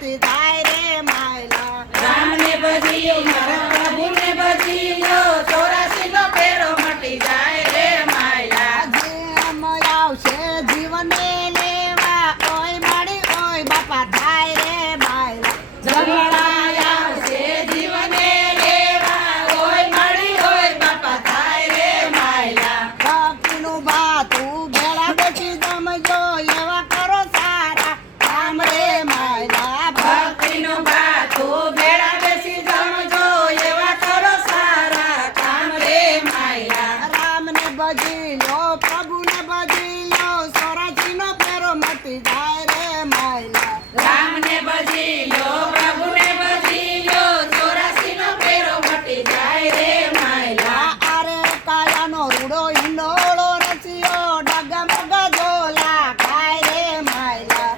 对答 જાય રે માયલા. રામને બજી લો પ્રભુને બજી લો ચોરાસી નો પેરો મટી જાય રે માયલા. અરે કાયાનો રૂડો હિંડોળો રચિયો ડગમગ ગોલા ખાય રે માયલા.